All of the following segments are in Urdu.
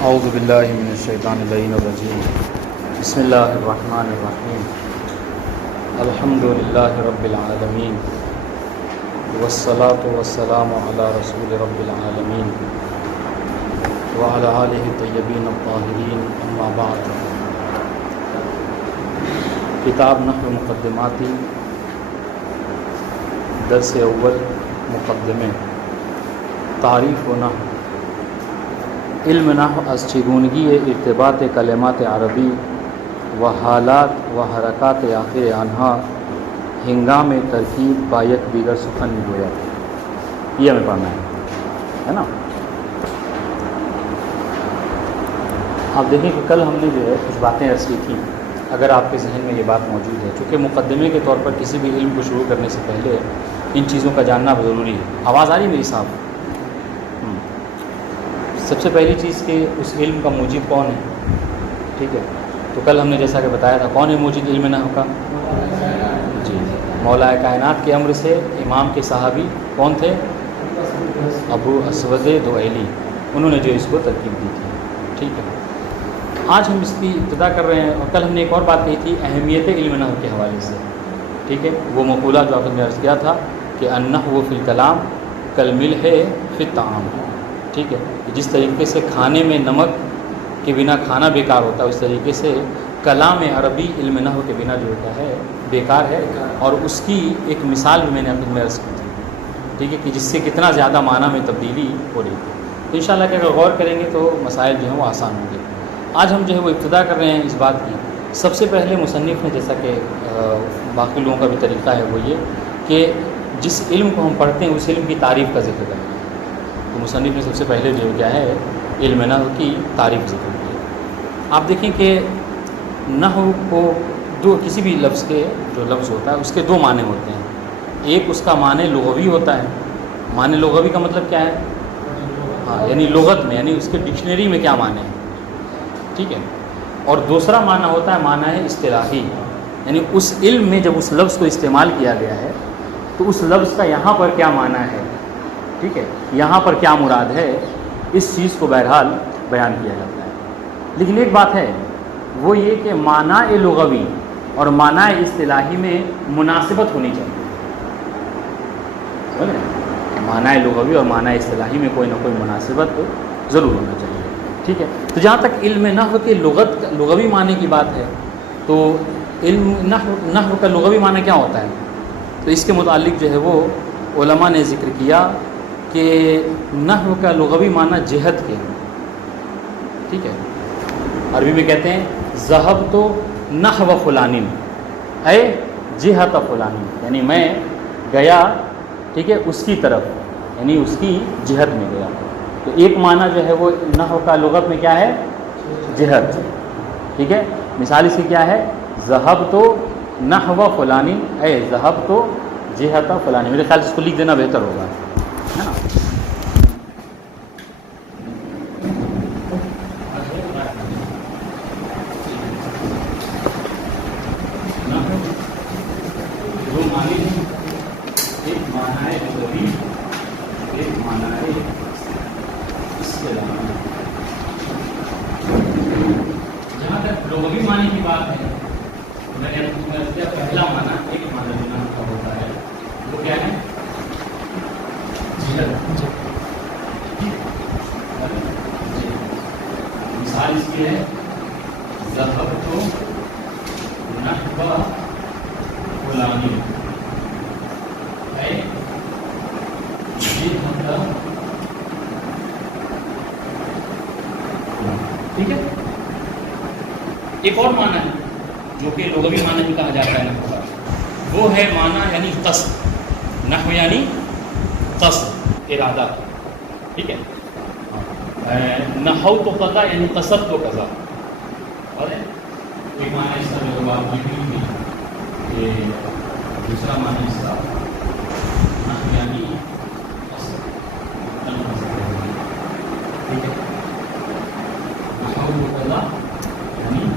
اعوذ باللہ من الشیطان اللعین الرجیم بسم اللہ الرحمن الرحیم الحمد للہ رب العالمین والصلاة والسلام علی رسول رب العالمین وعلی آلہ الطیبین الطاہرین اما بعد۔ کتاب نحو مقدماتی درس اول مقدمے۔ تعریف و نحو: علم نحو از چگونگی ارتباط کلمات عربی و حالات و حرکات آخر آنها ہنگام ترکیب با یک دیگر سخن میگوید۔ یہ ہمیں پڑھنا ہے نا۔ آپ دیکھیں کہ کل ہم نے جو ہے کچھ باتیں عرض کی تھیں، اگر آپ کے ذہن میں یہ بات موجود ہے، چونکہ مقدمے کے طور پر کسی بھی علم کو شروع کرنے سے پہلے ان چیزوں کا جاننا ضروری ہے۔ آواز آ رہی ہے میری صاحب؟ سب سے پہلی چیز کہ اس علم کا موجب کون ہے، ٹھیک ہے؟ تو کل ہم نے جیسا کہ بتایا تھا کون ہے موجب علم نحو کا؟ جی، مولا کائنات کے امر سے امام کے صحابی کون تھے؟ ابو اسود دؤیلی، انہوں نے جو اس کو ترکیب دی تھی، ٹھیک ہے؟ آج ہم اس کی ابتدا کر رہے ہیں، اور کل ہم نے ایک اور بات کہی تھی اہمیت علم نحو کے حوالے سے، ٹھیک ہے؟ وہ مقولہ جو آپ نے عرض کیا تھا کہ النحو فی الکلام کالملح فی الطعام، ٹھیک ہے؟ جس طریقے سے کھانے میں نمک کے بنا کھانا بیکار ہوتا ہے، اس طریقے سے کلام عربی علم نحو کے بنا جو ہوتا ہے بیکار ہے، اور اس کی ایک مثال بھی میں نے اپنے عرض کی تھی، ٹھیک ہے؟ کہ جس سے کتنا زیادہ معنی میں تبدیلی ہو رہی تھی۔ تو انشاءاللہ کہ اگر غور کریں گے تو مسائل جو ہیں وہ آسان ہوں گے۔ آج ہم جو ہے وہ ابتدا کر رہے ہیں اس بات کی۔ سب سے پہلے مصنف نے، جیسا کہ باقی لوگوں کا بھی طریقہ ہے، وہ یہ کہ جس علم کو ہم پڑھتے ہیں اس علم کی تعریف کا ذکر کریں۔ تو مصنف نے سب سے پہلے جو کیا ہے علم نحو کی تعریف ذکر کی۔ آپ دیکھیں کہ نحو کو کسی بھی لفظ کے جو لفظ ہوتا ہے اس کے دو معنی ہوتے ہیں۔ ایک اس کا معنی لغوی ہوتا ہے۔ معنی لغوی کا مطلب کیا ہے؟ ہاں، یعنی لغت میں، یعنی اس کے ڈکشنری میں کیا معنی ہے، ٹھیک ہے؟ اور دوسرا معنی ہوتا ہے معنی ہے اصطلاحی، یعنی اس علم میں جب اس لفظ کو استعمال کیا گیا ہے تو اس لفظ کا یہاں پر کیا معنی ہے، ٹھیک ہے؟ یہاں پر کیا مراد ہے، اس چیز کو بہرحال بیان کیا جاتا ہے۔ لیکن ایک بات ہے، وہ یہ کہ معنی لغوی اور معنی اصطلاحی میں مناسبت ہونی چاہیے۔ معنی لغوی اور معنی اصطلاحی میں کوئی نہ کوئی مناسبت ضرور ہونا چاہیے، ٹھیک ہے؟ تو جہاں تک علم نحو کے لغوی معنی کی بات ہے تو علم نحو کا لغوی معنی کیا ہوتا ہے؟ تو اس کے متعلق جو ہے وہ علماء نے ذکر کیا کہ نحو کا لغوی معنی جہت کے، ٹھیک ہے؟ عربی میں کہتے ہیں ذہبت نحو فلان اے جہت فلان، یعنی میں گیا، ٹھیک ہے، اس کی طرف، یعنی اس کی جہت میں گیا۔ تو ایک معنی جو ہے وہ نحو کا لغت میں کیا ہے؟ جہت، ٹھیک ہے؟ مثال اس کی کیا ہے؟ ذہبت نحو فلان اے ذہبت جہت فلان۔ میرے خیال سے اس کو لکھ دینا بہتر ہوگا، ہے نا؟ جہاں تک لغوی معنی کی بات ہے، میں نے پہلا معنی ایک معنی جو نحو کا ہوتا ہے وہ کیا ہے؟ جہت۔ مثال اس کی ہے ذہبت نحو فلان اے جہت، ٹھیک ہے؟ ایک اور معنی ہے جو کہ لغوی معنی جو کہا جاتا ہے نحو کا، وہ ہے معنی یعنی قصد۔ نحو یعنی قصد، ارادہ، ٹھیک ہے؟ نحو تو قضا یعنی قصد تو قضا، اور ایک معنی اس کا جو بات کی کہ دوسرا معنی اس کا نحو یعنی قصد، ٹھیک ہے؟ نحو تو قضا یعنی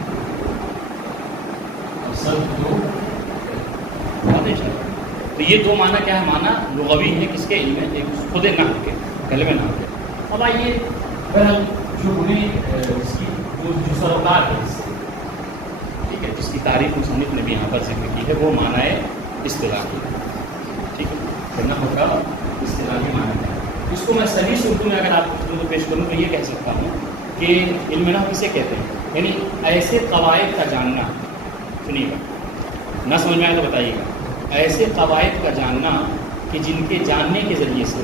قصد تو، تو یہ دو معنی کیا ہے؟ معنی لغوی ہے کس کے علم میں؟ ایک خود نحو کے، کلمہ نحو کے۔ اب آئیے جو ہمیں اس کی جو سروکار ہے اس سے، ٹھیک ہے، جس کی تعریف مصنف نے بھی یہاں پر ذکر کی ہے، وہ معنی اصطلاحی، ٹھیک ہے، کرنا ہوگا اصطلاحی معنی ہے۔ اس کو میں صحیح سے اردو میں اگر آپ کو پیش کروں تو یہ کہہ سکتا ہوں کہ علم نحو کسے کہتے ہیں، یعنی ایسے قواعد کا جاننا، سنیے گا، نہ سمجھ میں آئے تو بتائیے گا، ایسے قواعد کا جاننا کہ جن کے جاننے کے ذریعے سے،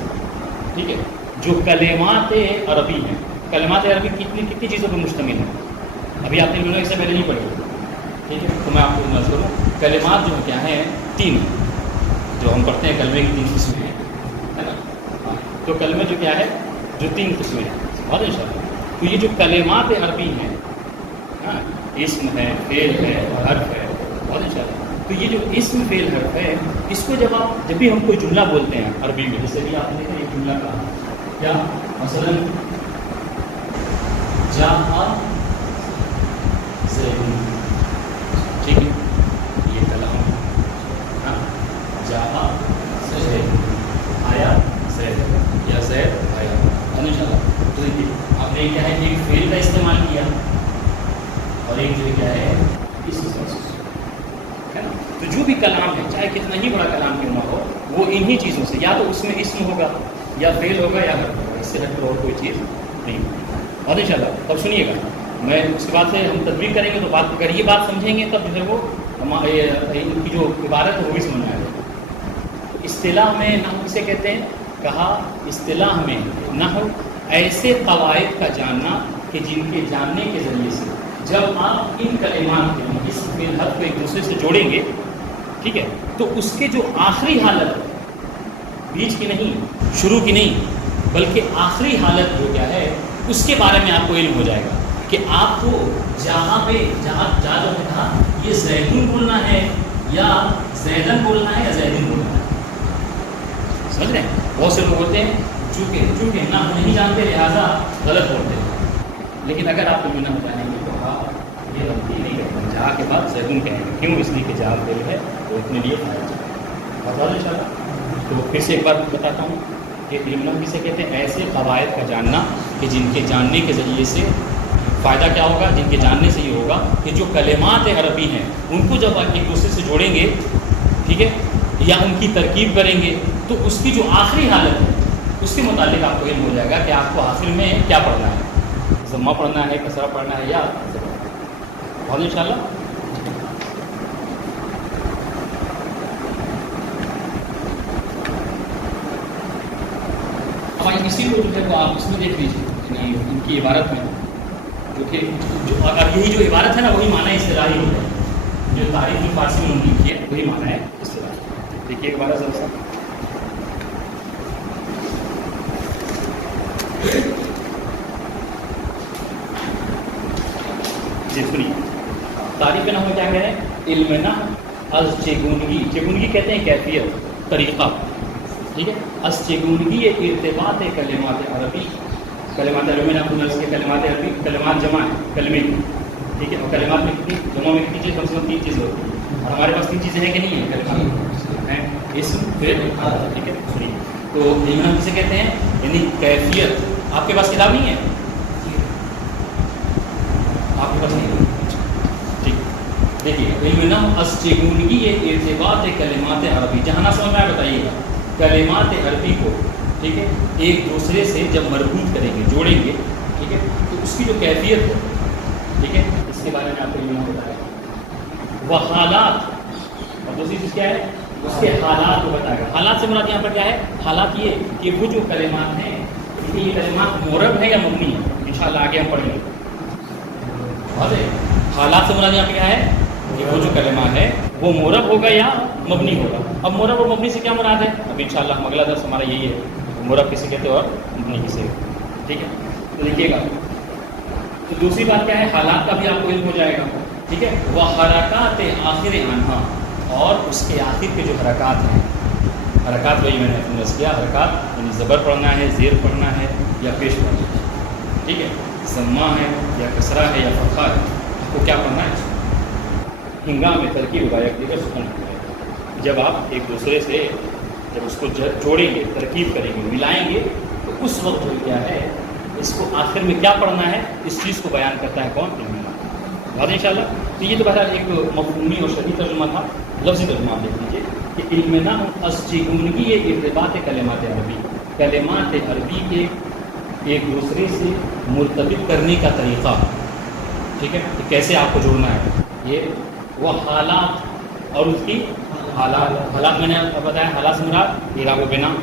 ٹھیک ہے، جو کلمات عربی ہیں، کلمات عربی کتنی چیزوں پر مشتمل ہیں، ابھی آپ نے علم نحو اس سے پہلے نہیں پڑھی، ٹھیک ہے، تو میں آپ کو نظر کروں، کلمات جو کیا ہیں 3، جو ہم پڑھتے ہیں کلمے کی 3 قسمیں ہیں، ہے نا، تو کلمے جو کیا ہے، جو 3 قسمیں ہیں، بہت ان شاء اللہ۔ تو یہ جو کلمات عربی ہیں، ہاں، اسم ہے، فعل ہے، حرف ہے، بہت ان شاء اللہ۔ تو یہ جو اسم فعل حرف ہے، اس کو جب بھی ہم کوئی جملہ بولتے ہیں عربی میں، جیسے بھی آپ نے ایک جملہ کہا کیا، مثلا جاء زید، ٹھیک ہے، یہ کلام، ہاں، جاء زید، آیا زید، یا زید آیا، ان شاء اللہ۔ تو دیکھیے آپ نے کیا ہے، ایک فعل کا استعمال کیا اور ایک جو کیا ہے اس ہے نا۔ تو جو بھی کلام ہے، چاہے کتنا ہی بڑا کلام کیوں نہ ہو، وہ انہی چیزوں سے، یا تو اس میں اسم ہوگا یا فعل ہوگا یا حرف ہوگا، اس سے ہٹ کر اور کوئی چیز نہیں ہوگی، اور ان شاء اللہ۔ اب سنیے گا، میں اس کے بعد سے ہم تدبیر کریں گے تو بات، اگر یہ بات سمجھیں گے تب جو ہے وہ ان کی جو عبارت ہے وہ بھی سمجھ میں آئے گا۔ اصطلاح میں نحو کسے کہتے ہیں، کہا اصطلاح میں نحو ایسے قواعد کا جاننا کہ جن کے جاننے کے ذریعے سے جب آپ ان کلمات کے اس فعل حرف کو ایک دوسرے سے جوڑیں گے، ٹھیک ہے، تو اس کے جو آخری حالت ہے، بیچ کی نہیں، شروع کی نہیں، بلکہ آخری حالت جو کیا ہے اس کے بارے میں آپ کو علم ہو جائے گا کہ آپ کو جہاں پہ جہاں جو ہے کہا یہ زیدن بولنا ہے یا زیدن بولنا ہے یا زیدن بولنا ہے، سمجھ رہے ہیں؟ بہت سے لوگ ہوتے ہیں چونکہ نہ نہیں جانتے لہٰذا غلط بولتے ہیں، لیکن اگر آپ کو نہ جانیں گے تو آپ یہ غلطی نہیں کرتے، جہاں کے بعد زیدن کہیں گے، کیوں؟ اس لیے کہ جہاں دل ہے وہ اپنے لیے بتا ان شاء اللہ۔ تو پھر سے ایک بار بتاتا ہوں کہ علم نحو کسے کہتے ہیں، ایسے قواعد کا جاننا کہ جن کے جاننے کے ذریعے سے فائدہ کیا ہوگا، جن کے جاننے سے یہ ہوگا کہ جو کلمات عربی ہیں ان کو جب آپ ایک دوسرے سے جوڑیں گے، ٹھیک ہے، یا ان کی ترکیب کریں گے تو اس کی جو آخری حالت ہے اس کے متعلق آپ کو علم ہو جائے گا کہ آپ کو آخر میں کیا پڑھنا ہے، ضمہ پڑھنا ہے، کسرہ پڑھنا ہے یا بہت ان شاء اللہ۔ اب اسی کو جو ہے وہ آپ اس میں دیکھ لیجیے، یعنی ان کی عبارت میں کیونکہ اگر یہی جو عبارت ہے نا وہی معنی اصطلاحی ہوتا ہے، جو تعریف جو فارسی میں انہوں نے لکھی ہے وہی معنی ہے اصطلاحی۔ دیکھیے عبارت ذرا سا، جی سنیے، تعریف نحو میں کیا کہہ رہے ہیں، علم نحو از چگونگی، چگونگی کہتے ہیں کیفیت، طریقہ، ٹھیک ہے، از چگونگی ارتباط کلمات عربی، کلمات عربی میں آپ کے کلمات عربی، کلمات جمع ہے کلمے، ٹھیک ہے، اور کلمات میں کتنی جمع میں کتنی چیز، کم سے کم 3 چیزیں ہوتی ہیں، اور ہمارے پاس 3 چیزیں ہیں کہ نہیں ہیں، کلمات ہیں، اسم فعل، ٹھیک ہے، سنیے، تو علم نحو کسے کہتے ہیں، یعنی کیفیت۔ آپ کے پاس کتاب نہیں ہے، آپ کے پاس نہیں ہے، ٹھیک، دیکھیے علم نحو از چگونگی ارتباط کلمات عربی، جہاں نہ سمجھ میں آئے بتائیے گا، کلمات عربی کو، ٹھیک ہے، ایک دوسرے سے جب مربوط کریں گے، جوڑیں گے، ٹھیک ہے، تو اس کی جو کیفیت ہے، ٹھیک ہے، اس کے بارے میں آپ کو علم بتایا، وہ حالات، اور دوسری چیز کیا ہے، اس کے حالات کو بتائے گا۔ حالات سے مراد یہاں پر کیا ہے، حالات یہ کہ وہ جو کلمات ہیں، ٹھیک ہے، یہ کلمات معرب ہے یا مبنی ہے، انشاءاللہ آگے ہم پڑھیں گے۔ حالات سے مراد یہاں پہ کیا ہے کہ وہ جو کلمہ ہے وہ معرب ہوگا یا مبنی ہوگا۔ اب معرب اور مبنی سے کیا مراد ہے، اب انشاءاللہ ہم اگلا درس ہمارا یہی ہے، معرب کسے کہتے ہیں اور مبنی کسے کہتے ہیں، ٹھیک ہے، تو دیکھیے گا۔ تو دوسری بات کیا ہے، حالات کا بھی آپ کو علم ہو جائے گا، ٹھیک ہے، وہ حرکات آخر آنہا، اور اس کے آخر کے جو حرکات ہیں، حرکات وہی میں نے نوٹ کیا، حرکات یعنی زبر پڑھنا ہے، زیر پڑھنا ہے یا پیش پڑھنا ہے، ٹھیک ہے، ضمہ ہے یا کسرہ ہے یا فتحہ ہے، آپ کو کیا پڑھنا ہے، ہنگام ترکیب ہوگا یا دیگر سکون ہوگا۔ جب آپ ایک دوسرے سے جب اس کو جوڑیں گے، ترکیب کریں گے، ملائیں گے، تو اس وقت جو کیا ہے اس کو آخر میں کیا پڑھنا ہے اس چیز کو بیان کرتا ہے کون؟ علم نحو. بات ان شاء اللہ. تو یہ تو بہرحال ایک مفہومی اور شدید ترجمہ تھا. لفظی ترجمہ آپ دیکھ لیجیے کہ علم نحو از چگونگی ارتباط کلمات عربی، کلمات عربی کے ایک دوسرے سے مرتبط کرنے کا طریقہ. ٹھیک ہے، کہ کیسے آپ کو جوڑنا ہے. یہ وہ حالات اور اس کی حالات میں نے بتایا. حالات سے مراد اعراب و بنا.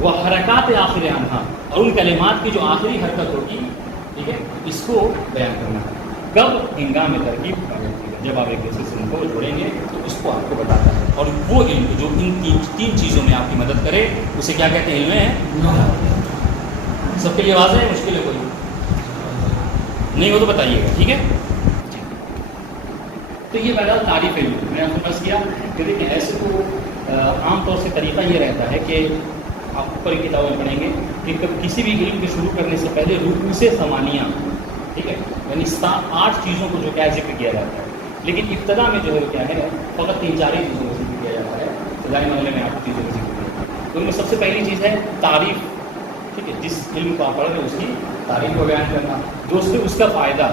وہ حرکات آخر عنہا، اور ان کلمات کی جو آخری حرکت ہوگی، ٹھیک ہے، اس کو بیان کرنا ہے. کب؟ ہنگام ترکیب، جب آپ ایک دوسرے سے ان کو جوڑیں گے تو اس کو آپ کو بتاتا ہے. اور وہ علم جو ان تین چیزوں میں آپ کی مدد کرے اسے کیا کہتے ہیں؟ علم ہے. سب کے لیے واضح ہے؟ مشکل ہے کوئی نہیں ہو تو بتائیے گا. ٹھیک ہے. تو یہ بہرحال تعریف علم میں نے آپ کو بس کیا کہ دیکھیں ایسے تو عام طور سے طریقہ یہ رہتا ہے کہ آپ اوپر کی کتابیں پڑھیں گے کہ کسی بھی علم کے شروع کرنے سے پہلے رؤوس ثمانیہ، ٹھیک ہے، یعنی 8 چیزوں کو جو کیا ذکر کیا جاتا ہے. لیکن ابتدا میں جو ہے کیا ہے فقط 3-4 ہی چیزوں کا ذکر کیا جاتا ہے. ابتدائی معاملے میں آپ چیزوں کا ذکر کیا. تو ان میں سب سے پہلی چیز ہے تعریف. ٹھیک ہے، جس علم کو آپ پڑھ رہے ہیں اس کی تعریف کو بیان کرنا. دوستو اس کا فائدہ،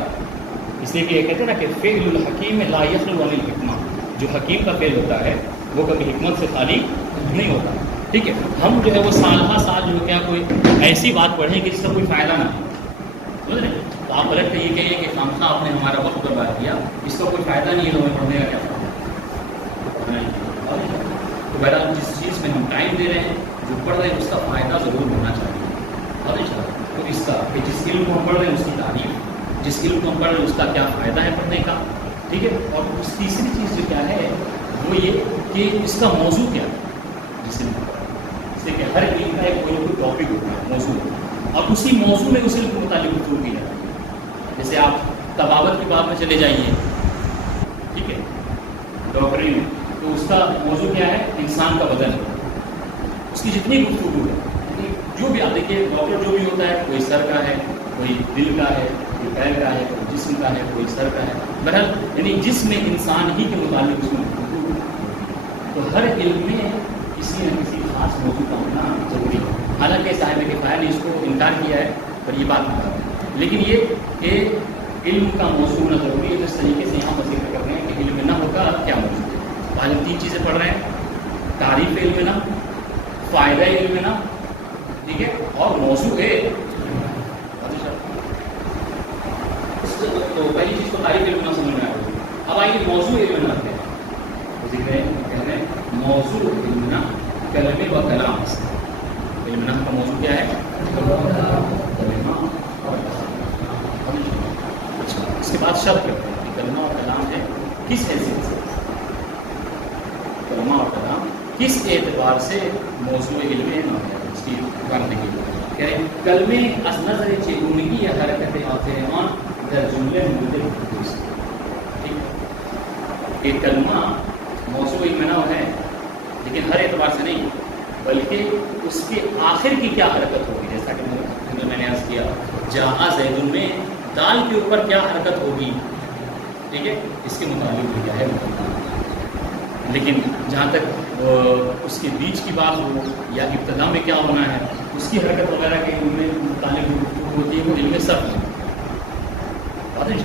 اس لیے کہ یہ کہتے ہیں نا کہ فعل الحکیم لا یخلو عن الحکمہ. جو حکیم کا فعل ہوتا ہے وہ کبھی حکمت سے خالی نہیں ہوتا. ٹھیک ہے، ہم جو ہے وہ سال جو کیا کوئی ایسی بات پڑھیں کہ جس کا کوئی فائدہ نہ ہو. سمجھ رہے ہیں؟ تو آپ غلط یہ کہیے کہ خامخواہ آپ نے ہمارا وقت برباد کیا، اس کا کوئی فائدہ نہیں ہے، ہمیں پڑھنے کا کیا فائدہ. تو بہرحال جس چیز میں ہم ٹائم دے رہے ہیں، جو پڑھ رہے ہیں، اس کا فائدہ ضرور ہونا چاہیے. تو اس کا کہ جس علم کو ہم پڑھ رہے ہیں اس کی تعریف، جس علم کو ہم پڑھ رہے ہیں اس کا کیا فائدہ ہے پڑھنے کا. ٹھیک ہے. اور اس تیسری چیز جو کیا ہے وہ یہ کہ اس کا موضوع کیا ہے. جس علم کو اس لیے کہ ہر علم کا ایک کوئی ٹاپک ہوتا ہے، موضوع، اور اسی موضوع میں اس علم کے متعلق گفتگو کی جاتی ہے. جیسے آپ طبابت کی بات میں چلے جائیے، ٹھیک ہے، ڈاکٹری میں، تو اس کا موضوع کیا ہے؟ انسان کا بدن. اس کی جتنی گفتگو ہے، جو بھی آپ دیکھیے ڈاکٹر جو بھی ہوتا ہے، کوئی سر کا ہے، کوئی دل کا ہے، کوئی پیر کا ہے، کوئی جسم کا ہے، کوئی سر کا ہے. بہرحال یعنی جسم انسان ہی کے متعلق اس میں گفتگو. تو ہر علم میں کسی نہ کسی خاص موضوع کا ہونا ضروری ہے. حالانکہ صاحب کفایہ نے اس کو انکار کیا ہے، پر یہ بات نہیں ہے. لیکن یہ کہ علم کا موضوع ہونا ضروری ہے. جس طریقے سے یہاں پر ذکر کر رہے ہیں کہ علم نہ ہوگا کیا موضوع ہے. آج ہم 3 چیزیں پڑھ رہے ہیں: تعریف علم نہ، فائدہ علم نہ، ٹھیک ہے، اور موضوع ہے. تو پہلی چیز کو تعریف علم نہ سمجھ میں آ رہی ہے. اب آئیے موضوع علم نہ ہے. ذکر ہے کہہ رہے ہیں موضوع علم نہ کلمے و کلام. علم نہ کا موضوع کیا ہے؟ کلمہ اور کلام. اس کے بعد شرط کرتے ہیں کہ کلمہ اور کلام ہے کس حیثیت سے، کلمہ اور کلام کس اعتبار سے موضوع علم ہے. اس کی بننے کی کہہ رہے ہیں کلمے از نظر چگونگی یا حرکت آخرمان در جملے موجود. ٹھیک ہے، یہ کلمہ موضوع علم نہ ہے، لیکن ہر اعتبار سے نہیں، بلکہ اس کے آخر کی کیا حرکت ہوگی. جیسا کہ میں نے عرض کیا جہاں زیدن میں دال کے اوپر کیا حرکت ہوگی، ٹھیک ہے، اس کے متعلق کیا ہے. لیکن جہاں تک اس کے بیچ کی بات ہو یا ابتدا میں کیا ہونا ہے، اس کی حرکت وغیرہ کے علم میں متعلق ہوتی ہے، وہ علم سب ہے. بات ہے.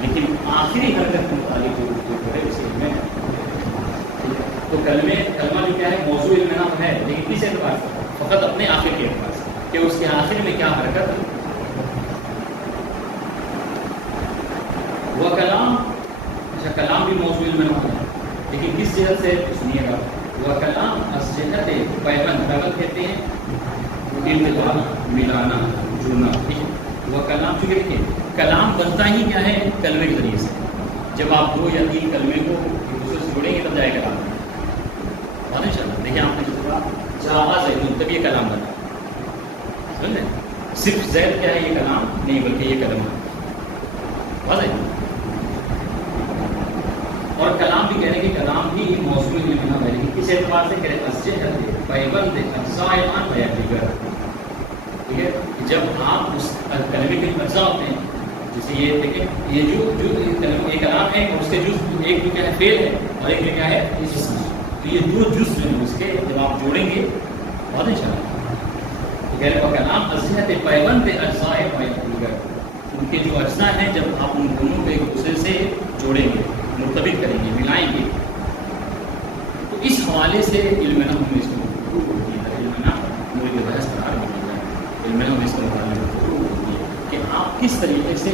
لیکن آخری حرکت کے متعلق جو ہے اس علم میں. تو کلمہ بھی کیا ہے؟ موضوع علم نہ ہے، لیکن کس اعتبار سے؟ فقط اپنے آخر کے اعتبار سے کہ اس کے آخر میں کیا حرکت. وہ کلام، اچھا کلام بھی موضوع علم نہ ہے، لیکن کس جہت سے سنیے گا. وہ کلام از جہت پیوند رغت کہتے ہیں ارتباط، ملانا، جڑنا. ٹھیک ہے، وہ کلام چونکہ دیکھیے کلام بنتا ہی کیا ہے؟ کلمے کے ذریعے سے. جب آپ 2 یا 3 کلمے کو ایک دوسرے سے جوڑیں گے تب جائے کلام. دیکھیں آپ نے جو کہا جہاں زید، تب یہ کلام بنا. سمجھے؟ صرف زید کیا ہے؟ یہ کلام نہیں، بلکہ یہ کلمہ. واضح. اور کلام بھی کہہ رہے ہیں کہ کلام بھی موضوع علم نہ ہے، لیکن کس اعتبار سے کہہ رہے ہیں؟ پیوند اجزاء عن و دیگر. ٹھیک ہے، جب آپ اس کلمے کے اجزاء ہوتے ہیں، جیسے یہ دیکھیں یہ جو یہ کلام ہے اور اس کے جز ایک جو کیا ہے فعل ہے اور ایک کیا ہے جسم. تو یہ 2 جز جو ہیں اس کے جب آپ جوڑیں گے بہت اچھا ہے. غیر کلام اصحت پیوند اجزاء دیگر، ان کے جو اجزاء ہیں جب آپ ان دونوں کو ایک دوسرے سے جوڑیں گے، مرتبط کریں گے، ملائیں گے، تو اس حوالے سے علم نحو میں اس کو گفتگو ہوتی ہے. علم نحو مورد بحث قرار دیا ہے. علم نحو میں اس کے متعلق گفتگو ہوتی ہے کہ آپ کس طریقے سے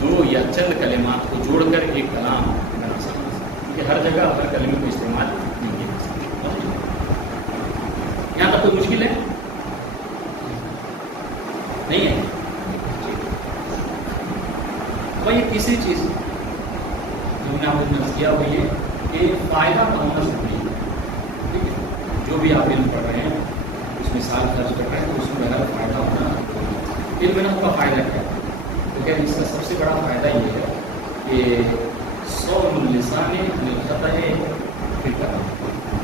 دو یا چند کلمات کو جوڑ کر ایک کلام بنا سکتے ہیں، کیونکہ ہر جگہ ہر کلمے کو استعمال نہیں کیا جا سکتا. یہاں تک کوئی مشکل ہے نہیں ہے؟ یہ تیسری چیز جو میں نے آپ کو کیا وہ یہ کہ فائدہ کا ہونا ضروری ہے. ٹھیک ہے، جو بھی آپ علم پڑھ رہے ہیں اس میں سال خرچ کر رہے ہیں تو اس میں بہرحال فائدہ ہونا علم نحو کا فائدہ کیا ہے؟ تو کیا اس کا سب سے بڑا فائدہ یہ ہے کہ صون اللسان عن الخطأ فی الکلام.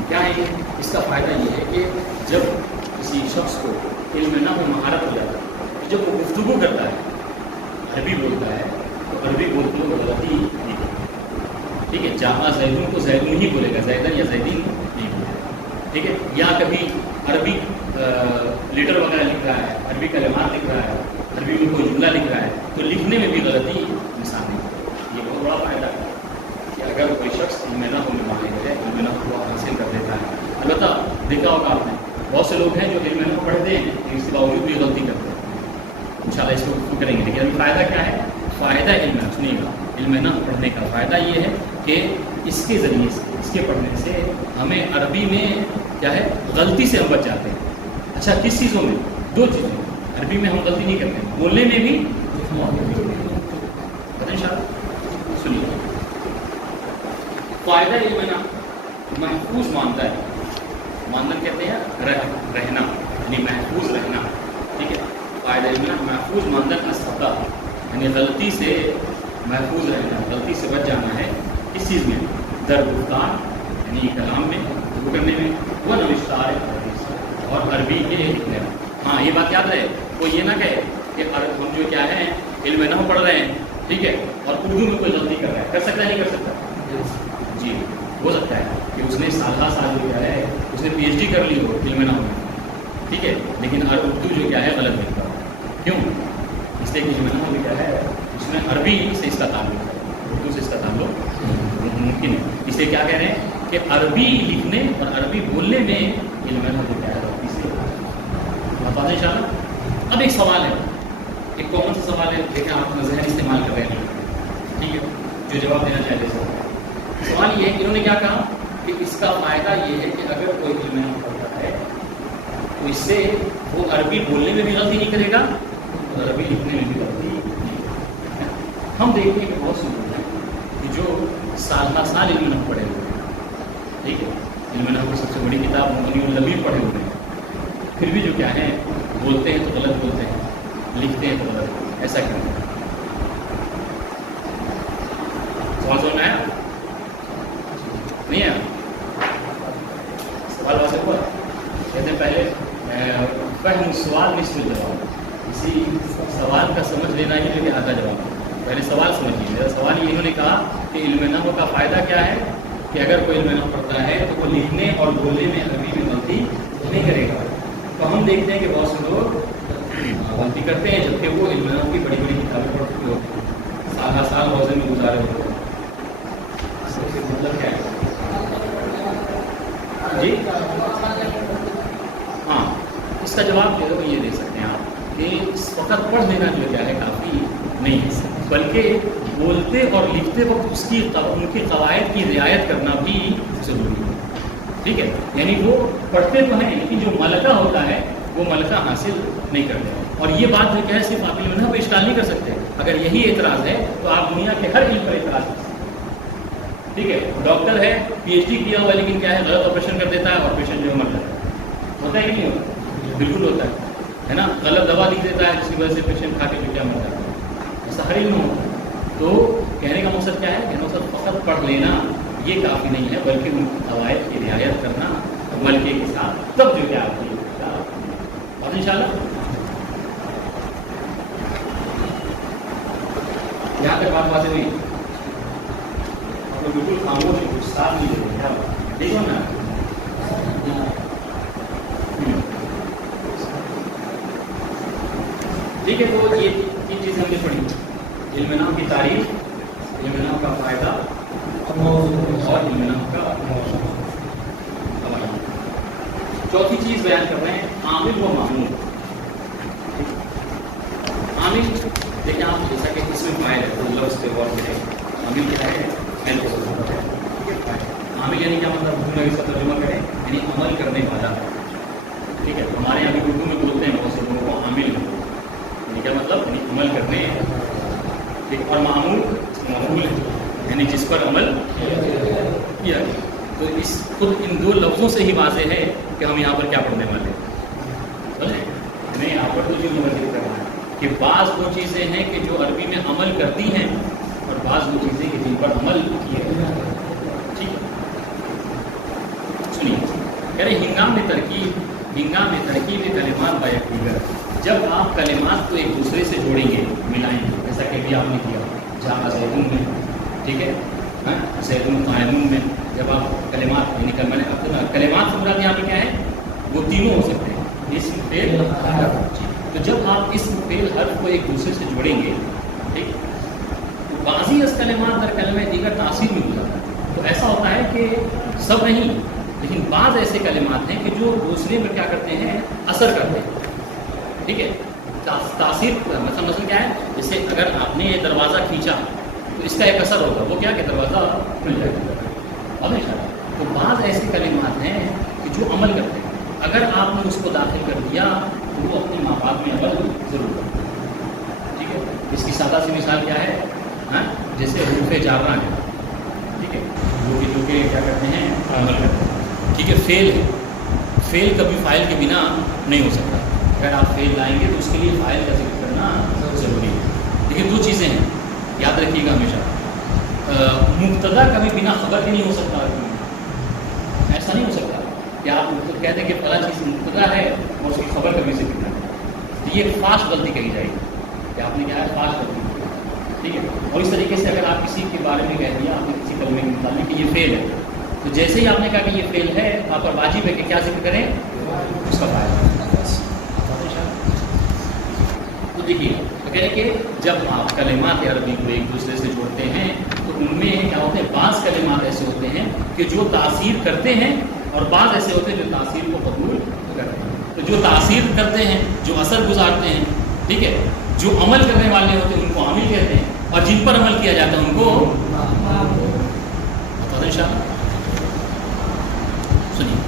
کیا ہے اس کا فائدہ یہ ہے کہ جب کسی شخص کو علم نحو مہارت ہو جاتا ہے، جب وہ گفتگو کرتا ہے، عربی بولتا ہے تو عربی بولتے ہوئے غلطی نہیں کرتا. ٹھیک ہے، جہاں زیدون کو زیدون ہی بولے گا، زیدن یا زیدین نہیں بولے گا. ٹھیک ہے، یا کبھی عربی لیٹر وغیرہ لکھ رہا ہے، عربی کلمات لکھ رہا ہے، عربی میں کوئی جملہ لکھ رہا ہے تو لکھنے میں بھی غلطی انسان نہیں کرتا. یہ بہت بڑا فائدہ ہے کہ اگر کوئی شخص علم نحو میں ماہر ہے، علم نحو کو حاصل کر دیتا ہے. البتہ دیکھا ہوگا آپ نے بہت سے لوگ ہیں جو علم نحو پڑھتے ہیں اس کے باوجود بھی غلطی کرتے ہیں. انشاءاللہ اس کو کریں گے، لیکن ابھی فائدہ کیا ہے؟ فائدہ علم نحو، سنیے گا، علم نحو پڑھنے کا فائدہ یہ ہے کہ اس کے ذریعے سے، اس کے پڑھنے سے ہمیں عربی میں کیا ہے غلطی سے ہم بچ جاتے ہیں. اچھا، کس چیزوں میں؟ دو چیزوں میں. عربی میں ہم غلطی نہیں کرتے، بولنے میں بھی. ان شاء اللہ سنیے، فائدہ علم نحو محفوظ مانتا ہے. ماندن کہتے ہیں رہنا، یعنی محفوظ رہنا. ٹھیک ہے، فائدہ علم نحو محفوظ ماندن الخطأ، یعنی غلطی سے محفوظ رہنا، غلطی سے بچ جانا ہے. اس چیز میں در گفتار، یعنی کلام میں گفتگو کرنے میں، وہ نوشتار اور عربی کے لکھنے میں. ہاں، یہ بات یاد رہے، وہ یہ نہ کہے کہ ہم جو کیا ہے علم نحو پڑھ رہے ہیں، ٹھیک ہے، اور اردو میں کوئی غلطی کر رہا ہے. کر سکتا ہے نہیں کر سکتا؟ جی، ہو سکتا ہے کہ اس نے سالہ سال جو کیا ہے اس نے PhD کر لی ہو علم نحو میں، ٹھیک ہے، لیکن اردو جو کیا ہے غلط لکھتا ہو. کیوں؟ اس لیے کہ علم نحو میں کیا ہے اس میں عربی سے اس کا تعلق ہے، اردو سے اس کا تعلق ممکن ہے. اس لیے کیا کہہ رہے ہیں کہ عربی لکھنے اور عربی بولنے میں علم نحو جو کیا ہے غلطی سے بتا دیں انشاءاللہ. اب ایک سوال ہے، ایک کامن سا سوال ہے، دیکھیں آپ ذہن استعمال کر رہے ہیں، ٹھیک ہے، جو جواب دینا چاہتے ہیں. سوال یہ ہے کہ انہوں نے کیا کہا کہ اس کا فائدہ یہ ہے کہ اگر کوئی علم نحو پڑھتا ہے تو اس سے وہ عربی بولنے میں بھی غلطی نہیں کرے گا اور عربی لکھنے میں بھی غلطی نہیں کرے گا. ہم دیکھتے ہیں کہ بہت سے لوگ ہیں کہ جو سال علم نحو پڑھے ہوئے ہیں، ٹھیک ہے، علم نحو کی سب سے بڑی کتاب مغنی اللبیب پڑھے ہوئے ہیں، پھر بھی جو کیا ہے بولتے ہیں تو غلط بولتے ہیں، لکھتے ہیں تو غلط. ایسا کیوں؟ سوال سمجھ میں آیا؟ نہیں ہے؟ سوال واضح ہوا؟ کہتے ہیں پہلے فہم سوال نصف الجواب، اسی سوال کا سمجھ لینا ہی لیکن آدھا جواب. پہلے سوال سمجھیے. میرا سوال یہ انہوں نے کہا کہ علم نحو کا فائدہ کیا ہے کہ اگر کوئی علم نحو پڑھتا ہے تو وہ لکھنے اور بولنے میں عربی میں غلطی نہیں کرے گا. تو ہم دیکھتے ہیں کہ بہت سے لوگ غلطی کرتے ہیں جبکہ وہ علم نحو کی بڑی بڑی کتابیں پڑھ چکے ہوتے ہیں، سال حوضے میں گزارے ہوتے ہیں. مطلب کیا ہے؟ جی ہاں، اس کا جواب جو ہے وہ یہ دے سکتے ہیں آپ کہ اس وقت پڑھ لینا جو کیا ہے کافی نہیں ہے، بلکہ بولتے اور لکھتے وقت ان کی قواعد کی رعایت کرنا بھی ضروری ہے. ٹھیک ہے، یعنی وہ پڑھتے تو ہیں لیکن جو ملکہ ہوتا ہے وہ ملکہ حاصل نہیں کرتے. اور یہ بات جو کیا ہے صرف آپ علم نحو پہ اشکال نہیں کر سکتے. اگر یہی اعتراض ہے تو آپ دنیا کے ہر علم پر اعتراض کر سکتے. ٹھیک ہے، ڈاکٹر ہے PhD کیا ہوا لیکن کیا ہے غلط آپریشن کر دیتا ہے اور پیشنٹ جو مر جاتا ہے. ہوتا ہے کہ نہیں ہوتا؟ بالکل ہوتا ہے نا. غلط دوا لکھ دیتا ہے جس کی وجہ سے پیشنٹ کھا کے جو کیا مر جاتا ہے. ایسا ہر علم ہوتا ہے. تو کہنے کا مقصد کیا ہے؟ کہنے کا مقصد فقط پڑھ لینا یہ کافی نہیں ہے، بلکہ ان کی قواعد کی رعایت کرنا ملکے کے ساتھ، تب جو کیا آپ کی اور انشاءاللہ یہاں تک بات واضح نہیں. بالکل خاموش ہے، کچھ ساتھ نہیں دیتے کیا دیکھو نا. ٹھیک ہے، تو یہ تین چیزیں ہم نے پڑھی، علم نحو کی تعریف، علم نحو کا فائدہ اور علم نحو کا موضوع۔ چوتھی چیز بیان کر رہے ہیں عامل و معمول۔ عامل دیکھیں آپ، جیسا کہ اس میں فائل ہے تو لفظ پہ غور کریں، عامل کیا ہے؟ عامل یعنی کیا مطلب؟ اردو میں اس کا ترجمہ کریں یعنی عمل کرنے والا، ٹھیک ہے؟ ہمارے یہاں بھی اردو میں بولتے ہیں بہت سے لوگوں کو عامل، یعنی کیا مطلب؟ یعنی عمل کرنے، ٹھیک۔ اور معمول، معمول یعنی جس پر عمل کیا گیا۔ تو اس خود ان دو لفظوں سے ہی واضح ہے کہ ہم یہاں پر کیا پڑھنے والے ہیں۔ ہمیں یہاں پر تو جو ذکر کرنا ہے کہ بعض وہ چیزیں ہیں کہ جو عربی میں عمل کرتی ہیں اور بعض وہ چیزیں کہ جن پر عمل کیا گیا، ٹھیک ہے؟ سنیے، کہہ رہے ہنگام ترکیب کلمات با یکدیگر، جب آپ کلمات کو ایک دوسرے سے جوڑیں گے، ملائیں گے، جیسا کہ ابھی آپ نے کیا جہاں زیدون میں، ٹھیک ہے، زیدون قائمون میں، جب آپ کلمات یعنی کلمات سے مراد یہاں پہ کیا ہے؟ وہ تینوں ہو سکتے ہیں، اسم، فعل، حرف۔ تو جب آپ اسم، فعل، حرف کو ایک دوسرے سے جوڑیں گے، ٹھیک، تو بعضی از کلمات در کلمہ دیگر تاثیر میں ہو جاتا ہے۔ تو ایسا ہوتا ہے کہ سب نہیں، لیکن بعض ایسے کلمات ہیں کہ جو دوسرے پر کیا کرتے ہیں؟ اثر کرتے ہیں، ٹھیک ہے؟ تاثیر مثلا کیا ہے؟ جیسے اگر آپ نے یہ دروازہ کھینچا تو اس کا ایک اثر ہوگا، وہ کیا کہ دروازہ کھل جائے گا۔ تو بعض ایسے کلمات ہیں کہ جو عمل کرتے ہیں، اگر آپ نے اس کو داخل کر دیا تو وہ اپنی مافاد میں عمل ضرور کرتے ہیں، ٹھیک ہے؟ اس کی سادہ سی مثال کیا ہے؟ جیسے حروف جارہ ہے، ٹھیک ہے، جو کہ کیا کرتے ہیں؟ عمل کرتے ہیں، ٹھیک ہے؟ فعل ہے، فعل کبھی فاعل کے بنا نہیں ہو سکتا، اگر آپ فعل لائیں گے تو اس کے لیے فاعل کا ذکر کرنا ضروری ہے۔ لیکن دو چیزیں ہیں، یاد رکھیے گا ہمیشہ، مبتدا کبھی بنا خبر کے نہیں ہو سکتا، ایسا نہیں ہو سکتا کہ آپ کہتے ہیں کہ فلاں چیز مبتدا ہے اور اس کی خبر کبھی سے ذکر ہے، یہ فاش غلطی کہی جائے گی کہ آپ نے کیا ہے؟ فاش غلطی، ٹھیک ہے؟ اور اس طریقے سے اگر آپ کسی کے بارے میں کہہ دیا، آپ نے کسی کلمے کے متعلق کہ یہ فعل ہے، تو جیسے ہی آپ نے کہا کہ یہ فعل ہے تو آپ پر واجب ہے کہ کیا ذکر کریں؟ اس کا فائدہ۔ تو دیکھیے، تو کہہ رہے کہ جب آپ کلمات عربی کو ایک دوسرے سے جوڑتے ہیں تو ان میں کیا ہوتے ہیں؟ بعض کلمات ایسے ہوتے ہیں کہ جو تاثیر کرتے ہیں اور بعض ایسے ہوتے ہیں جو تاثیر کو قبول کرتے ہیں۔ تو جو تاثیر کرتے ہیں، جو اثر گزارتے ہیں، ٹھیک ہے، جو عمل کرنے والے ہوتے ہیں ان کو عامل کہتے ہیں، اور جن پر عمل کیا جاتا ہے ان کو انشاءاللہ۔ سنیے،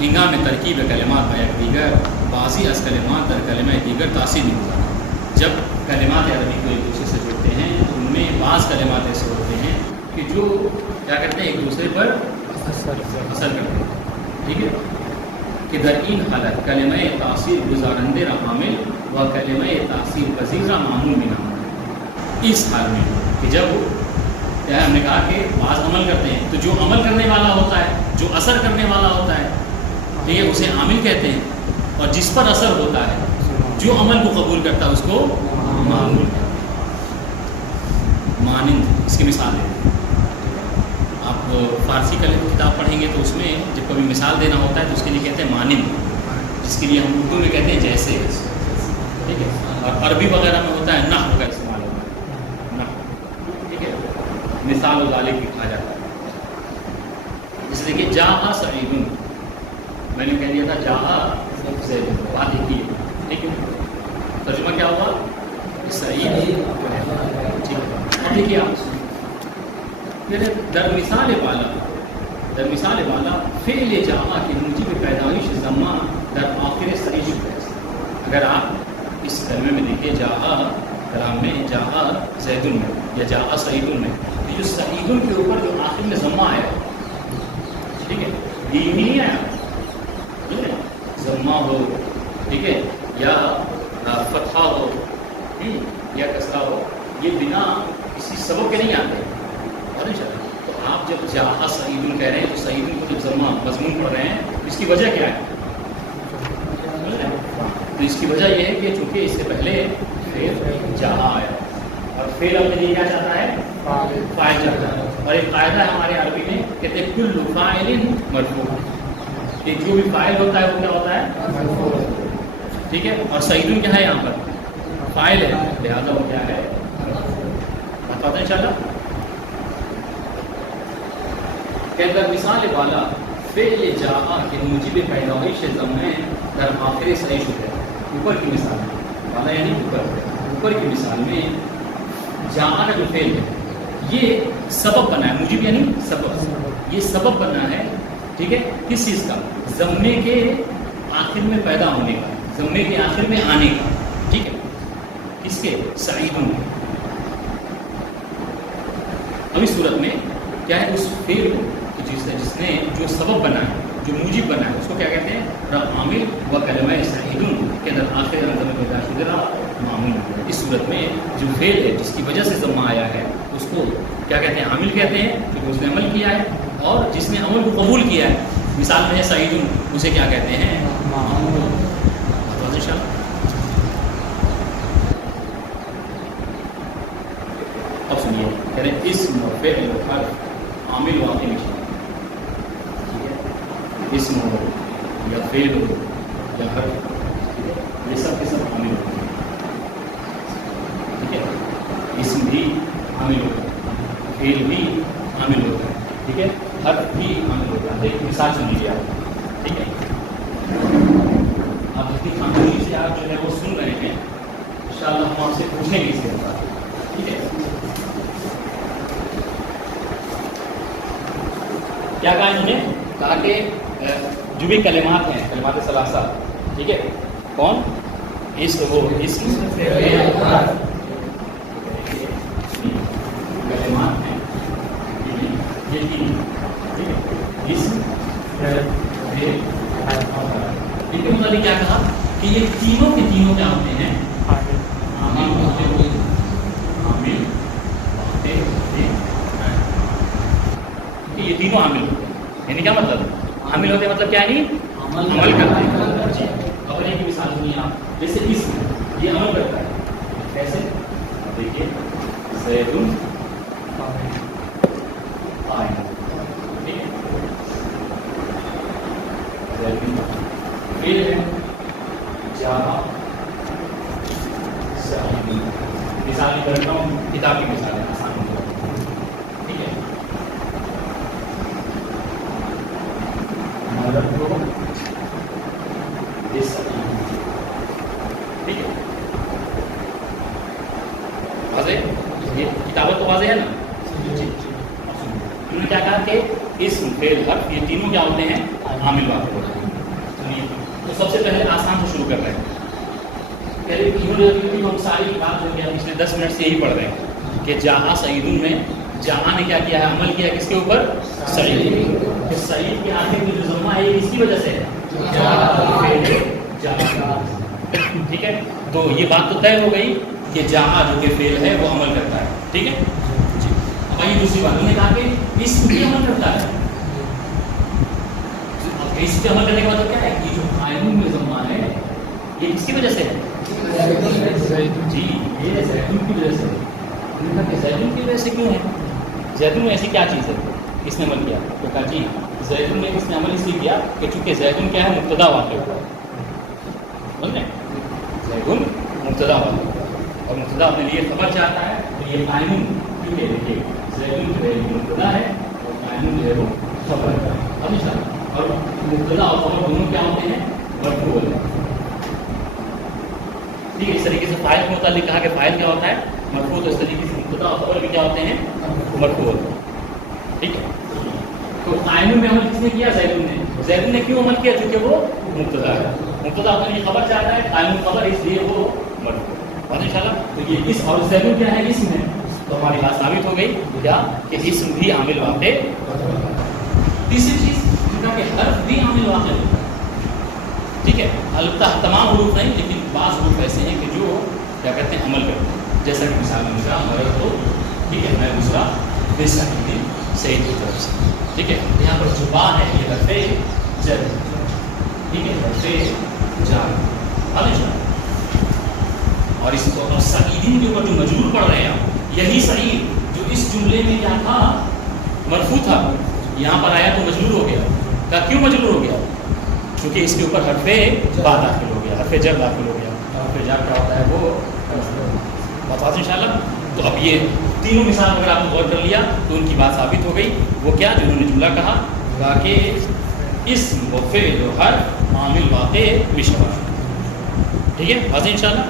ہنگام ترکیب کلمات با یکدیگر، بعضی از کلمات در کلمہ دیگر تاثیر نہیں گزارتا۔ جب کلمات عربی کو ایک دوسرے سے جوڑتے ہیں تو ان میں بعض کلمات ایسے ہوتے ہیں کہ جو کیا کرتے ہیں؟ ایک دوسرے پر اثر کرتے ہیں، ٹھیک ہے، کہ در این حالت کلمہ تاثیر گزارندے را عامل و کلمہ تاثیر پذیر را معمول میں نام۔ اس حال میں کہ جب کیا ہم نے کہا کہ بعض عمل کرتے ہیں، تو جو عمل کرنے والا ہوتا ہے، جو اثر کرنے والا ہوتا ہے، ٹھیک ہے، اسے عامل کہتے ہیں، اور جس پر اثر ہوتا ہے، جو عمل کو قبول کرتا ہے، اس کو معمول کہتے ہیں۔ مانند، اس کی مثال ہے، آپ فارسی کا کتاب پڑھیں گے تو اس میں جب کبھی مثال دینا ہوتا ہے تو اس کے لیے کہتے ہیں مانند، جس کے لیے ہم اردو میں کہتے ہیں جیسے، ٹھیک ہے، اور عربی وغیرہ میں ہوتا ہے نحو کا استعمال ہوتا ہے، نحو، ٹھیک ہے، مثال و ذالک لکھا جاتا ہے۔ جیسے دیکھیے جاء سعید، میں نے کہہ دیا تھا جاء زید، بات ایک ہی ہے، ٹھیک ہے، ترجمہ کیا ہوا؟ سعید، ٹھیک ہے۔ اب دیکھیے آپ در مثال والا فعل جاء کے موجب پیدائش ضمہ در آخر صریح ہے۔ اگر آپ اس کلمے میں دیکھیں جاء کلام میں جاء زیدن میں یا جاء سعیدن میں، تو جو سعیدن کے اوپر جو آخر میں ضمہ آیا، ٹھیک ہے، یہ نہیں آیا، ضمہ ہو، ٹھیک ہے، یا فتحہ ہو یا کسرہ ہو، یہ بنا کسی سبب کے نہیں آتے، تو آپ جب جاء سعید کہہ رہے ہیں تو سعید کو جب ضمہ مضمون پڑھ رہے ہیں اس کی وجہ کیا ہے؟ تو اس کی وجہ یہ ہے کہ چونکہ اس سے پہلے فعل جاء آیا، اور فعل اپنے لیے کیا چاہتا ہے؟ فاعل چاہتا ہے، اور ایک قاعدہ ہے ہمارے عربی میں، کہتے ہیں کل فاعل مرفوع، کہ جو بھی فاعل ہوتا ہے وہ کیا ہوتا ہے؟ ٹھیک ہے. اور سعیدون کیا ہے یہاں پر فاعل ہے, لہٰذا وہ کیا ہے بات پاتا ہے انشاءاللہ. کہتا مثال والا فعل جاء کے موجب پیدائش ضمہ در آخر صحیح شدہ. اوپر کی مثال والا یعنی اوپر کی مثال میں جاء جو فعل ہے یہ سبب بنا ہے, موجب یعنی سبب, یہ سبب بنا ہے ٹھیک ہے کس چیز کا, ضمے کے آخر میں پیدا ہونے کا, ضمے کے آخر میں آنے کا. ٹھیک ہے, کس کے سعیدوں میں. اب اس صورت میں کیا ہے اس فعل کو جس نے جو سبب بنا ہے, جو موجب بنا ہے, اس کو کیا کہتے ہیں عامل و کلمہ سعیدون کے اندر آخر ضمہ پیدا شدہ معمول. اس صورت میں جو فعل ہے جس کی وجہ سے ضمہ آیا ہے اس کو کیا کہتے ہیں عامل کہتے ہیں کیونکہ اس نے عمل کیا ہے, اور جس نے عمل کو قبول کیا ہے مثال میں ہے سعیدون, اسے کیا کہتے ہیں معمول. اب سنیے کہہ رہے ہیں اسم و فعل و حرف عامل واقع نشان. اسم ہو یا فعل ہو یا حرف, یہ سب کے سب عامل ہوتے ہیں. ٹھیک ہے, اسم بھی عامل ہوتا ہے, فعل بھی عامل ہوتا ہے, ٹھیک ہے, حرف بھی عامل ہوتا ہے. ایک مثال سن لیجیے آپ. ٹھیک ہے, آپ جتنی خاموشی سے آپ جو ہے وہ سن رہے ہیں انشاءاللہ ہم آپ سے پوچھیں گے اس کے بعد. ٹھیک ہے, کیا کہا انہوں نے, کہا کہ جو بھی کلمات ہیں کلمات ثلاثہ, ٹھیک ہے, کون اس وہ اسم کلمات ہیں یہ تین, ٹھیک ہے, اسم ان کے مطابق کیا کہا کہ یہ تینوں کے تینوں کیا ہوتے ہیں عامل ہوتے ہیں. عامل ہوتے ہیں, یہ تینوں عامل ہوتے ہیں. یعنی کیا مطلب عامل ہوتے ہیں مطلب کیا ہے عمل کرتے ہیں. جی, اور ایک مثال سنیے آپ, جیسے اسم یہ عمل کرتا ہے کیسے, دیکھیے زیدٌ قائم. ٹھیک ہے, زیدٌ فعل ہے, جاء سعید. مثال کی کرتا ہوں, کتاب کی مثال ہے آسان ہوگا. ٹھیک ہے, ٹھیک ہے, واضح, یہ کتابت تو واضح ہے نا. انہوں نے کیا کہا کہ اسم فعل حرف یہ تینوں کیا ہوتے ہیں عامل واقع ہوتے ہیں. تو سب سے پہلے آسان سے شروع کر رہے ہیں. کہہ رہے ہم ساری بات جو ہے پچھلے 10 منٹ سے یہی پڑھ رہے ہیں کہ جاء سعیدون میں جاء نے کیا کیا ہے عمل کیا کس کے اوپر سعید. سعید کے آخر میں جو ضمہ ہے یہ کس کی وجہ سے ہے ٹھیک ہے. تو یہ بات تو طے ہو گئی کہ جاء جو کہ فعل ہے وہ عمل کرتا ہے. ٹھیک ہے جی. اب آئیے دوسری بات, انہوں نے کہا کہ اسم بھی عمل کرتا ہے. اس پہ عمل کرنے کا مطلب کیا ہے کہ جو قائمون میں ضمہ ہے یہ کس کی وجہ سے ہے جی, یہ زیدون کی وجہ سے. انہوں نے کہا کہ زیدون کی وجہ سے کیوں ہے, زیدون میں ایسی کیا چیز ہے اس نے عمل کیا. تو کہا جی زیدون میں اس نے عمل اس لیے کیا کہ چونکہ زیدون کیا ہے مبتدا واقع ہوا ہے. سمجھ رہے ہیں, زیدون مبتدا واقع ہوا اور مبتدا اپنے لیے خبر چاہتا ہے تو یہ قائمون کیونکہ دیکھیے زیدون جو ہے مبتدا ہے اور قائمون جو ہے وہ خبر ہے. اور مبتدا اور خبر دونوں کیا ہوتے ہیں مرفوع ہوتے ہیں. ٹھیک ہے, اس طریقے سے فاعل کے متعلق کہا کہ فاعل کیا ہوتا ہے مرفوع, تو اس طریقے سے مبتدا اور خبر بھی کیا ہوتے ہیں مرفوع ہوتے ہیں. ٹھیک ہے, تو قائمون میں عمل کس نے کیا زیدون نے. زیدون نے کیوں عمل کیا چونکہ وہ مبتدا ہے, مبتدا اپنے لیے خبر چاہتا ہے, قائمون خبر اس لیے وہ مرفوع. بات انشاءاللہ. تو یہ اس اور زیدون کیا ہے اسم ہے, تو ہماری بات ثابت ہو گئی کیا کہ اسم بھی عامل واقع. تیسری چیز کہ حرف بھی عامل واقع ہوتا ہے. ٹھیک ہے, البتہ تمام حروف نہیں لیکن بعض حروف ایسے ہیں کہ جو کیا کہتے ہیں عمل کرتے ہیں. جیسا کہ مثال میں مجھا مرد ہو, ٹھیک ہے, میں گزرا بے سعید سعید کی طرف سے. ٹھیک ہے, یہاں پر جو با ہے یہ رفع جر. ٹھیک ہے, رفع جار. اور اس کو سعیدین کے اوپر جو مجرور پڑھ رہے ہیں آپ, یہی سعید جو اس جملے میں کیا تھا مرفوع تھا, یہاں پر آیا تو مجرور ہو گیا. کیوں مجرور ہو گیا؟ کیونکہ اس کے اوپر حرف با داخل ہو گیا. حرف جر داخل ہو گیا. حرف جر کیا ہوتا ہے وہ بتا ان شاء اللہ. تو اب یہ تینوں مثال اگر آپ نے غور کر لیا تو ان کی بات ثابت ہو گئی. وہ کیا جنہوں نے جملہ کہا کہ اسم و فعل و حرف عامل واقع بشبہ. ٹھیک ہے واضح ان شاء اللہ.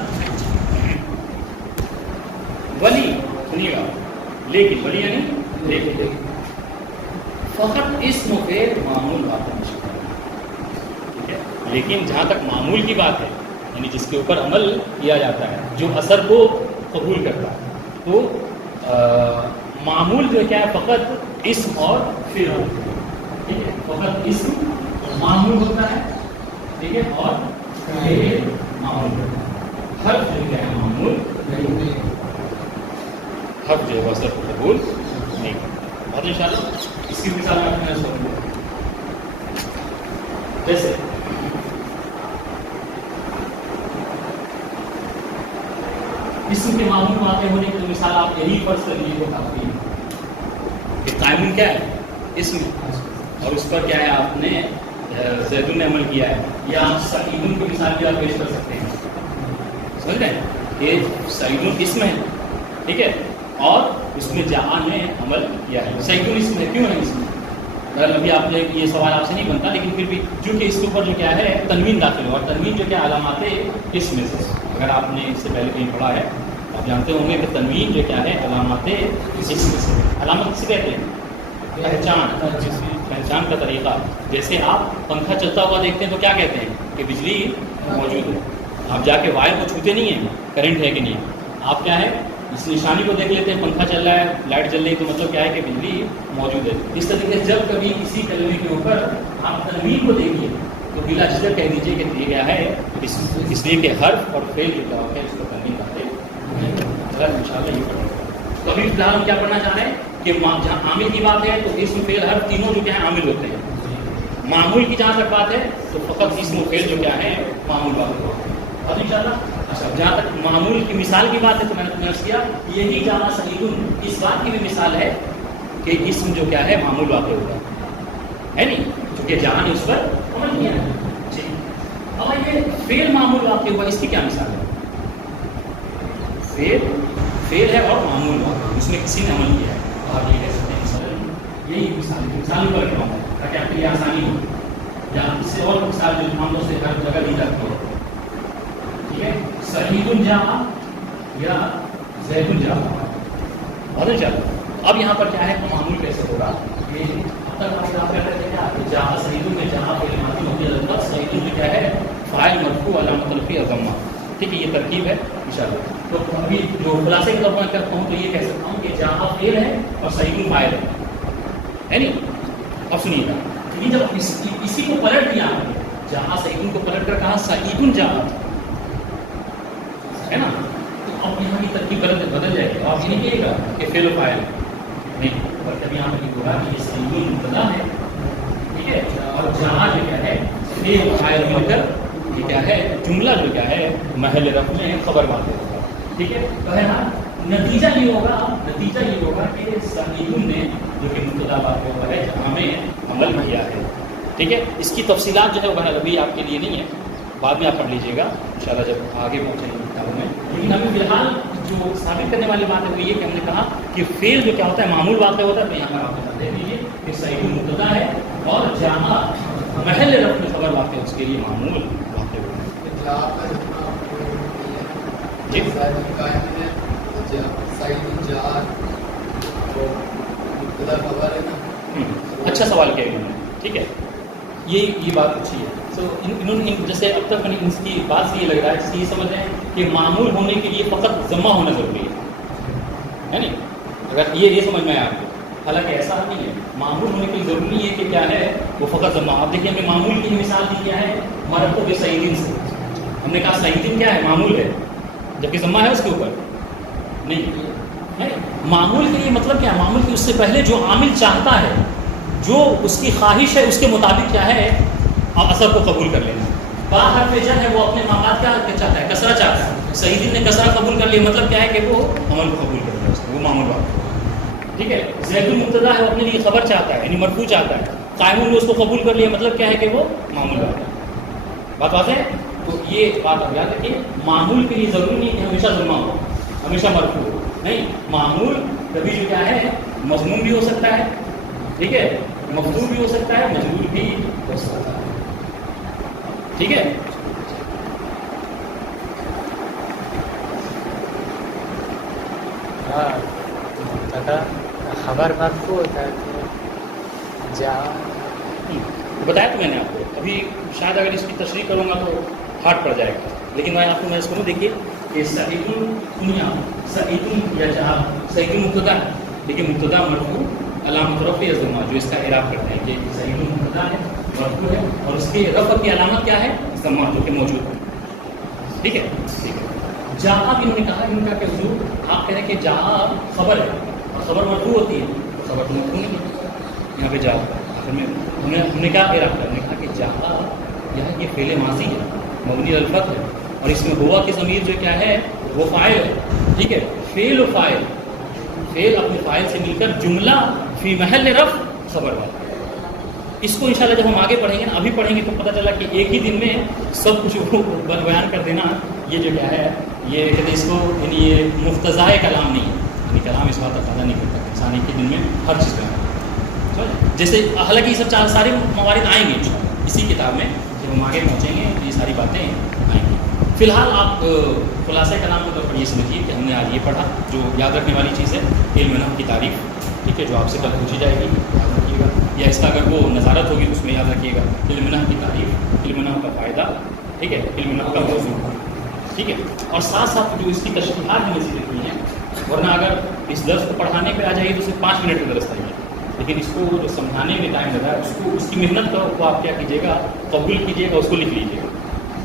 ولی سنیے گا لیکن ولی یعنی لیکن فقط اسم و فعل معمول واقع بشبہ. ٹھیک ہے لیکن جہاں تک معمول کی بات ہے یعنی جس کے اوپر عمل کیا جاتا ہے جو اثر کو قبول کرتا ہے تو معمول جو کیا ہے فقط اسم اور فعل ہوتا ہے. ٹھیک ہے فقط اسم معمول ہوتا ہے. ٹھیک ہے اور فعل معمول ہوتا ہے. حرف جو کیا ہے معمول حرف جو ہے وہ اثر کو قبول نہیں کرتا. بہت ان شاء اللہ اس کی مثال آپ نے سنوں جیسے اسم کے معمول واقع ہونے کی مثال آپ یہی فرض کر لیجیے تو کافی ہے کہ قائمون کیا ہے اسم اور اس پر کیا ہے آپ نے زیدون نے عمل کیا ہے. یا سعیدون کی مثال بھی آپ پیش کر سکتے ہیں. سمجھ رہے ہیں کہ سعیدون اسم ہے ٹھیک ہے اور اس میں جہاں نے عمل کیا ہے. سعیدون اسم ہے کیوں ہے اسم؟ اگر ابھی آپ نے یہ سوال آپ سے نہیں بنتا لیکن پھر بھی جو کہ اس کے اوپر جو کیا ہے تنوین داخل ہو اور تنوین جو کیا علامات اسم میں سے اگر آپ نے اس سے پہلے کہیں پڑھا ہے آپ جانتے ہوں گے کہ تنوین جو کیا ہے علامات اسم میں سے. علامت کسے کہتے ہیں؟ پہچان کا طریقہ. جیسے آپ پنکھا چلتا ہوا دیکھتے ہیں تو کیا کہتے ہیں کہ بجلی موجود ہے. آپ جا کے وائر کو چھوتے نہیں ہیں کرنٹ ہے کہ نہیں. آپ کیا ہے اس نشانی کو دیکھ لیتے ہیں پنکھا چل رہا ہے لائٹ جل رہی تو مطلب کیا ہے کہ بجلی موجود ہے. اس طریقے سے جب کبھی کسی کلمے کے اوپر آپ تنوین کو دیکھیے تو بلا جھجک کہہ دیجیے کہ یہ کیا ہے اس لیے کہ حرف اور فعل جو کیا ہوتا ہے اس کو تنوین کہتے ہیں. ان شاء اللہ یہ پڑھیں. تو ابھی فی الحال ہم کیا پڑھنا چاہ رہے ہیں کہ جہاں عامل کی بات ہے تو اسم فعل حرف تینوں جو کیا ہے عامل ہوتے ہیں. معمول کی جہاں تک بات ہے تو فقط اسم و فعل جو کیا ہے معمول بات ہوتے ہیں. اور ان شاء اللہ اچھا جہاں تک معمول کی مثال کی بات ہے تو میں نے تمہیں کیا یہی جہاں صحیح اس بات کی بھی مثال ہے کہ اسم جو کیا ہے معمول واقع ہوگا ہے نہیں کیونکہ جہاں نے اس پر عمل کیا ہے. جی اور یہ فعل معمول واقع ہوا اس کی کیا مثال ہے؟ فعل ہے اور معمول واقع اس میں کسی نے عمل کیا ہے. آپ یہ کہہ سکتے ہیں مثال یہی مثال پر رکھا ہوں تاکہ آپ کے لیے آسانی ہو یا اس سے اور مثال جو معاملوں سے ہر جگہ دی جاتی ہے. ٹھیک ہے سعید جہاں یا زید جہاں بہت اچھا. اب یہاں پر کیا ہے معمول کیسے ہوگا یہ اب تک آپ کہتے ہیں کیا جہاں سعید میں جہاں کلمات ہوتی ہے سعید میں کیا ہے فاعل مرفوع علامت رفع ضمہ. ٹھیک ہے یہ ترکیب ہے انشاءاللہ. تو ابھی جو خلاصے کے طور پر کرتا ہوں تو یہ کہہ سکتا ہوں کہ جہاں فعل ہے اور سعید فاعل ہے نہیں. اب سنیے گا یہ جب اسی کو پلٹ دیا جہاں سعید کو پلٹ کر کہا سعید جہاں ہے نا تو اب یہاں کی ترکیب بدل جائے گی. آپ یہ نہیں کہے گا کہ فعل و فاعل نہیں بلکہ یہاں پر یہ ہوگا کہ یہ سعید مبتدا ہے ٹھیک ہے اور جہاں جو کیا ہے فعل و فاعل مل کر یہ کیا ہے جملہ جو کیا ہے محل رفع میں خبر واقع ہوگا. ٹھیک ہے بہرحال نتیجہ یہ ہوگا کہ سعید نے جو کہ مبتدا واقع ہوا ہے جہاں میں عمل کیا ہے. ٹھیک ہے اس کی تفصیلات جو ہے وہ ابھی آپ کے لیے نہیں ہے بعد میں آپ پڑھ لیجیے گا انشاءاللہ جب آگے پہنچیں گے کتابوں میں. لیکن ابھی فی الحال جو ثابت کرنے والی بات ہے وہ یہ کہ ہم نے کہا کہ فعل جو کیا ہوتا ہے معمول واقع ہوتا ہے. تو یہاں پر آپ بتا دے دیجیے کہ سعید مبتدا ہے اور جہاں محل رفع میں خبر واقع ہے اس کے لیے معمول واقع ہوتا ہے. جی اچھا سوال کیا انہوں نے. ٹھیک ہے یہ بات اچھی ہے. تو انہوں نے جیسے اب تک ان کی بات سے یہ لگ رہا ہے اس یہ سمجھ رہے ہیں کہ معمول ہونے کے لیے فقط ضمہ ہونا ضروری ہے نہیں. اگر یہ سمجھ میں آیا آپ کو حالانکہ ایسا نہیں ہے. معمول ہونے کے لیے ضروری ہے کہ کیا ہے وہ فقط ضمہ. آپ دیکھیے ہم نے معمول کی مثال دی کیا ہے مرتب سعیدین سے. ہم نے کہا سعیدین کیا ہے معمول ہے جبکہ ضمہ ہے اس کے اوپر نہیں ہے. معمول کے لیے مطلب کیا ہے معمول کی اس سے پہلے جو عامل چاہتا ہے جو اس کی خواہش ہے اس کے مطابق کیا ہے اثر کو قبول کر لینا. باہر پہ جب ہے وہ اپنے مقاد کیا چاہتا ہے کسرہ چاہتا ہے. سعیدین نے کسرہ قبول کر لیا مطلب کیا ہے کہ وہ عمل کو قبول کر لیا وہ معمول واقع. ٹھیک ہے زید مبتدا ہے وہ اپنے لیے خبر چاہتا ہے یعنی مرفوع چاہتا ہے. قائم نے اس کو قبول کر لیا مطلب کیا ہے کہ وہ معمول واقع. بات واضح ہے. تو یہ بات آپ یاد رکھیے، معمول کے لیے ضروری نہیں کہ ہمیشہ ضمہ ہو، ہمیشہ مرفوع ہو، نہیں، معمول کبھی جو کیا ہے مضموم بھی ہو سکتا ہے، ٹھیک ہے، مفعول بھی ہو سکتا ہے، مجرور بھی ہو سکتا ہے، ٹھیک ہے. خبر مرفوع ہوتا ہے جا بتایا تو میں نے آپ کو، ابھی شاید اگر اس کی تشریح کروں گا تو ہارڈ پڑ جائے گا، لیکن میں آپ کو میں کروں، دیکھیے کہ سعید دنیا سعید یا جہاں سعید مبتدا ہے، لیکن مبتدا مرفوع علامت رفع ضمہ، جو اس کا اعراب کرتے ہیں کہ سعید مبتدا ہے مرفوع ہے اور اس کے رفع کی علامت کیا ہے ضمہ، جو کہ موجود ہے، ٹھیک ہے. ٹھیک ہے. جہاں بھی انہوں نے کہا ان کا کہ حضور آپ کہہ رہے ہیں کہ جہاں خبر ہے اور خبر مرفوع ہوتی ہے، تو خبر تو مرفوع نہیں ہے یہاں پہ جہاں ہم نے کیا اعراب کیا، ہم نے کہا کہ جہاں یہاں یہ فعل ماضی ہے مبنی الفتح ہے اور اس میں ہوا کی ضمیر جو کیا ہے وہ فاعل ہے، ٹھیک ہے. فعل و فاعل، فعل اپنے فاعل سے مل کر جملہ فی محل رفع خبر والا. اس کو انشاءاللہ جب ہم آگے پڑھیں گے نا، ابھی پڑھیں گے تو پتہ چلا کہ ایک ہی دن میں سب کچھ بیان کر دینا، یہ جو کیا ہے یہ کہتے ہیں اس کو، یعنی یہ مفتضائے کلام نہیں ہے، یعنی کلام اس بات تقاضا نہیں کرتا انسان ایک ہی دن میں ہر چیز بیان کرتا. جیسے حالانکہ یہ سب سارے موارد آئیں گے انشاءاللہ اسی کتاب میں، جب ہم آگے پہنچیں گے یہ ساری باتیں آئیں گی. فی الحال آپ خلاصہ کلام کے طور پر یہ سمجھیے کہ ہم نے آج یہ پڑھا، جو یاد رکھنے والی چیز ہے علم نحو کی تعریف، ٹھیک ہے، جو آپ سے کل پوچھی جائے گی یاد رکھیے گا، یا اس کا اگر وہ نظارت ہوگی اس میں یاد رکھیے گا علم نحو کی تعریف، علم نحو کا فائدہ، ٹھیک ہے، علم نحو کا موضوع، ٹھیک ہے، اور ساتھ ساتھ جو اس کی تشریحات میں مزید لکھی ہیں، ورنہ اگر اس درس کو پڑھانے پہ آ جائیے تو صرف 5 منٹ کا درس لگے، لیکن اس کو جو سمجھانے میں ٹائم لگا ہے اس کی محنت کو آپ کیا کیجیے گا، قبول کیجیے گا، اس کو لکھ لیجیے گا،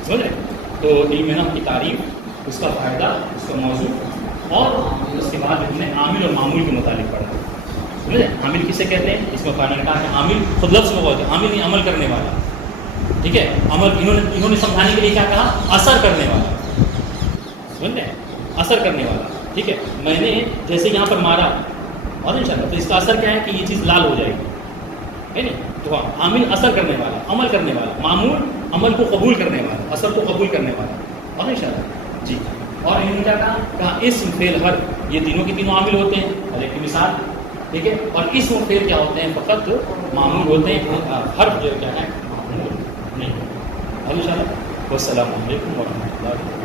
سمجھ رہے. تو علم نحو کی تعریف، اس کا فائدہ، اس کا موضوع، اور اس کے بعد ہم نے عامل اور معمول کے متعلق پڑھا. سمجھ رہے، عامل کسے کہتے ہیں، اس میں فائنل کہا کہ عامل خود لفظ میں بولتے ہیں، عامل نہیں عمل کرنے والا، ٹھیک ہے. عمل انہوں نے سمجھانے کے لیے کیا کہا، اثر کرنے والا، سمجھ رہے، اثر کرنے والا، ٹھیک ہے. میں نے جیسے یہاں پر مارا اور انشاءاللہ تو اس کا اثر کیا ہے کہ یہ چیز لال ہو جائے گی، ہے نا. تو عامل اثر کرنے والا، عمل کرنے والا، معمول عمل کو قبول کرنے والا، اثر کو قبول کرنے والا، اور انشاءاللہ جی. اور انہوں نے کیا کہا اسم فعل حرف، یہ تینوں کے تینوں عامل ہوتے ہیں، اور ایک مثال، ٹھیک ہے. اور اسم فعل کیا ہوتے ہیں، فقط معمول ہوتے ہیں، حرف جو کیا ہے معمول نہیں. انشاءاللہ والسلام علیکم ورحمۃ اللہ.